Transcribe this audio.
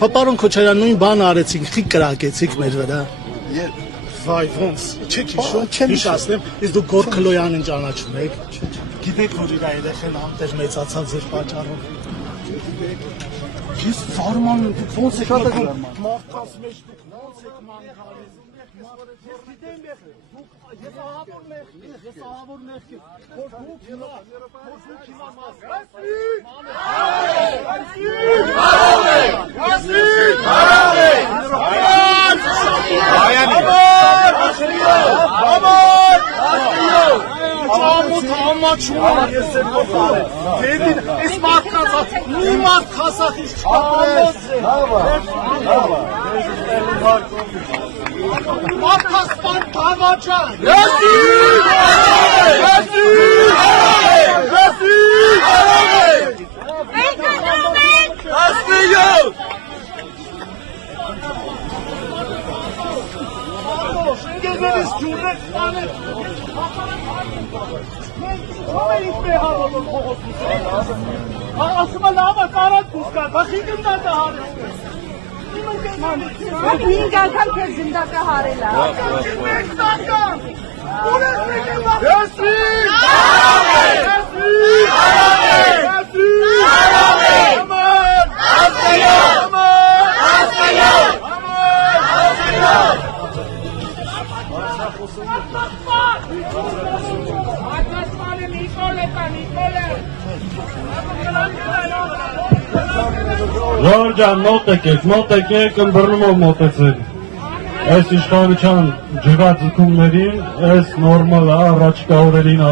Պարոն Քոչարյան, նույն բանը արեցինք, խիկ կրակեցիք մեր վրա։ Վայ, ոնց, չեք հիշում, հիշացնեմ, իսկ դուք Գորգ Քլոյանին ճանաչում եք։ Գիտեք, որ իր երեխան անտեղ մեծացած ձեր պատճառով։ Ես զարմանում եմ, դուք ոնց եք մարդկանց մեջ դուք ոնց եք ման գալիս։ Ես գիտեմ, ես ահավոր մեղք եմ, որ դուք հիմա Ժորժան, մոտ եկեք, ըմբռնումով մոտեցեք։ Այս իշխանության ջղա ձգումներին, այս նորմալ է, առաջկա օրերին